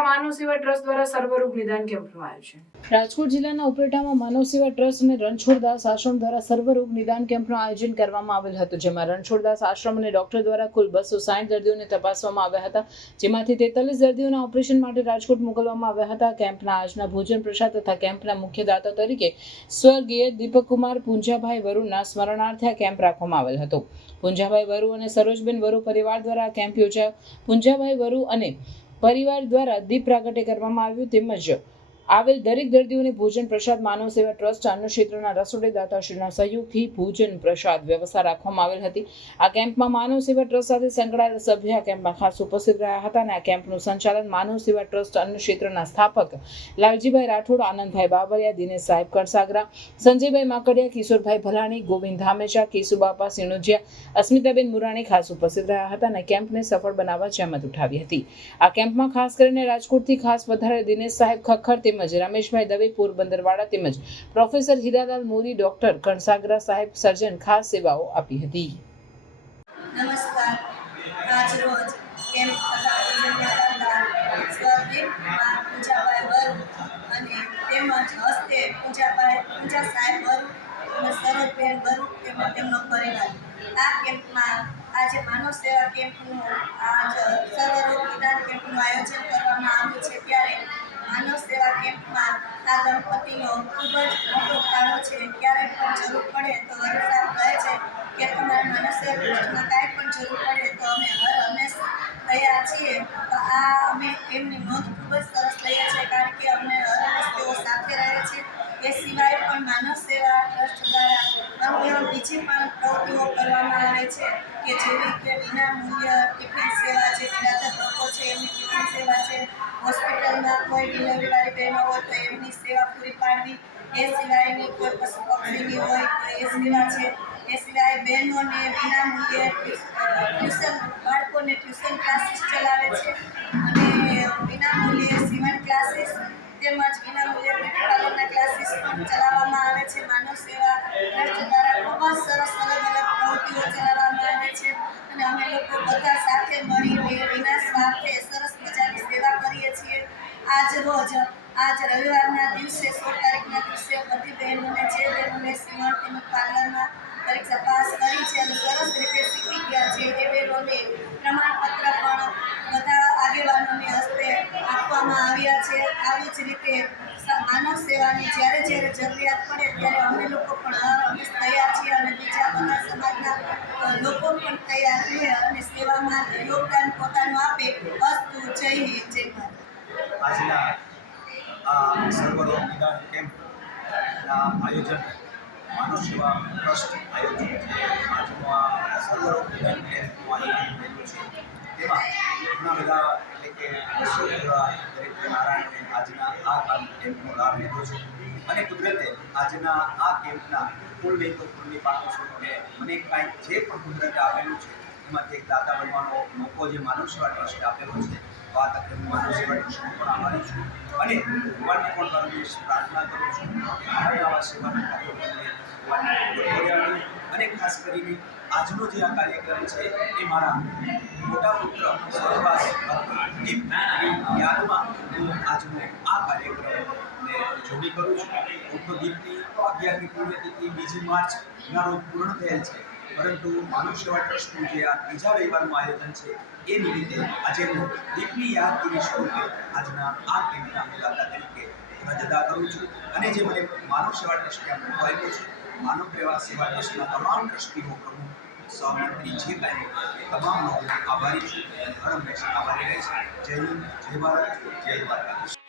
ઉપલેટા માનવ સેવા ટ્રસ્ટ દ્વારા સર્વરોગ નિદાન કેમ્પનું છે રાજકોટ જિલ્લાના ઉપલેટામાં માનવ સેવા ટ્રસ્ટ અને રણછોડદાસ આશ્રમ દ્વારા સર્વરોગ નિદાન કેમ્પનું આયોજન કરવામાં આવેલ હતું, જેમાં રણછોડદાસ આશ્રમ અને ડોક્ટર દ્વારા કુલ બસો સાઠ દર્દીઓને તપાસવામાં આવ્યા હતા, જેમાંથી તેતાલીસ દર્દીઓના ઓપરેશન માટે રાજકોટ મોકલવામાં આવ્યા હતા. કેમ્પના આજના ભોજન પ્રસાદ તથા કેમ્પના મુખ્ય દાતા તરીકે સ્વર્ગીય દીપકકુમાર પૂંજાભાઈ વરુના સ્મરણાર્થે આ કેમ્પ રાખવામાં આવેલ હતો. પૂંજાભાઈ વરુ અને સરોજબેન વરુ પરિવાર દ્વારા કેમ્પ યોજાયો. પૂંજાભાઈ વરુ અને પરિવાર દ્વારા દીપ પ્રાગટ્ય કરવામાં આવ્યું તેમજ આવેલ દરેક દર્દીઓને ભોજન, પ્રસાદ, માનવ સેવા ટ્રસ્ટ અન્ન ક્ષેત્રના રસોડે દાતાશ્રીના સહયોગથી ભોજન, પ્રસાદ, વ્યવસ્થા રાખવામાં આવેલ હતી. આ કેમ્પમાં માનવ સેવા ટ્રસ્ટ સાથે સંકળાયેલ સભ્ય આ કેમ્પમાં ખાસ ઉપસ્થિત રહ્યા હતા અને આ કેમ્પનું સંચાલન માનવ સેવા ટ્રસ્ટ અન્ન ક્ષેત્રના સ્થાપક લાલજીભાઈ રાઠોડ, આનંદભાઈ બાબરિયા દિનેશ સાહેબ કરસાગરા, સંજયભાઈ માકડિયા, કિશોરભાઈ ભલાણી, ગોવિંદ ધામેચા, કેશુબાપા સિણોજિયા, અસ્મિતાબેન મુરાણી ખાસ ઉપસ્થિત રહ્યા હતા અને કેમ્પને સફળ બનાવવા જહેમત ઉઠાવી હતી. આ કેમ્પમાં ખાસ કરીને રાજકોટથી ખાસ વધારે દિનેશ સાહેબ ખખર તેમજ રમેશભાઈ દવે પોરબંદરવાળા તેમજ પ્રોફેસર હીરાલાલ મોરી ડોક્ટર કણસાગરા સાહેબ, સર્જન ખાસ સેવાઓ આપી હતી. નમસ્કાર. તેમજ તેમજ આયોજન કરવામાં આવ્યું છે. ત્યારે માનવ સેવા કેમ્પમાં આ દંપતીનો ખૂબ જ મોટો ફાળો છે. ક્યારેક પણ જરૂર પડે તો વરુ સાહેબ કહે છે કે તમારે મનુષ્ય દૃષ્ટિમાં કાંઈ પણ જરૂર પડે તો અમે કે જેવી કે વિના મૂલ્ય ટિફિન સેવા છે નિરાધાર લોકો છે, એમની ટિફિન સેવા છે, હોસ્પિટલમાં કોઈ ડિલિવરીવાળી બહેનો હોય તો એમની સેવા પૂરી પાડવી. એ સિવાયની કોઈ પશુ પક્ષીની હોય તો એ સેવા છે. એ સિવાય બહેનોને વિના મૂલ્યે ટ્યુશન, બાળકોને ટ્યુશન ક્લાસીસ ચલાવે છે. અને વિના મૂલ્યે સીવણ ક્લાસીસ તેમજ વિનામૂલ્ય બ્યુટી ક્લાસીસ પણ ચલાવવામાં આવે છે. માનવ સેવા ટ્રસ્ટ દ્વારા ખૂબ જ સરસ અલગ અલગ પ્રવૃત્તિઓ ચલાવવામાં આવે છે અને અમે લોકો બધા સાથે મળીને વિના સ્વાર્થે સરસ મજાની સેવા કરીએ છીએ. આજ રોજ, આજ રવિવારના દિવસે સોળ તારીખના દિવસે બધી બહેનોને, જે બહેનોને સીવણ તેમજ પાર્લરમાં પરીક્ષા પાસ કરી છે જરૂરિયાત પડે અમે લોકો પણ તૈયાર છીએ અને બીજા બધા સમાજના લોકો પણ તૈયાર રહે અને સેવામાં યોગદાન પોતાનું આપે. વસ્તુ જય હિન્દ, જય એટલે કે આજના આ કામ કેમ્પનો લાભ લીધો છે. અને કુદરતે આજના આ કેમ્પના કુલ નહીં તો કુલની સ્વરૂપે મને કાંઈક જે પણ કુદરતે આપેલું છે, એમાંથી એક દાતા બનવાનો મોકો જે માનવ સેવા ટ્રસ્ટે આપેલો છે, તો આ તકે હું માનવ સેવા ટ્રસ્ટનો પણ આભારી છું. અને ભગવાનને પણ પરમેશ પ્રાર્થના કરું છું. કે આવા સેવાના કાર્યક્રમને અને ખાસ કરીને આજનો જે આ કાર્યક્રમ છે, એ મારા મોટા પુત્ર દીપની યાદમાં હું આજનો જોડી કરું છું. દીપની અગિયારમી પુણ્યતિથિ બીજી માર્ચના રોજ પૂર્ણ થયેલ છે. પરંતુ માનવ સેવા ટ્રસ્ટનું જે આ ત્રીજા રવિવારનું આયોજન છે એ નિમિત્તે આજે હું દીપની યાદગીરી સ્વરૂપે આજના આ કેમ્પના મુલાકાત તરીકે ફરજ અદા કરું છું. અને જે મને માનવ સેવા ટ્રસ્ટ મોકો આપ્યો છે, માનવ સેવા ટ્રસ્ટના તમામ ટ્રસ્ટીઓ પ્રમુખ, સહમંત્રી જે કાંઈ તમામનો આભારી છું. હર હંમેશા આભારી રહીશ. જય હિન્દ, જય ભારત, જય દ્વારકા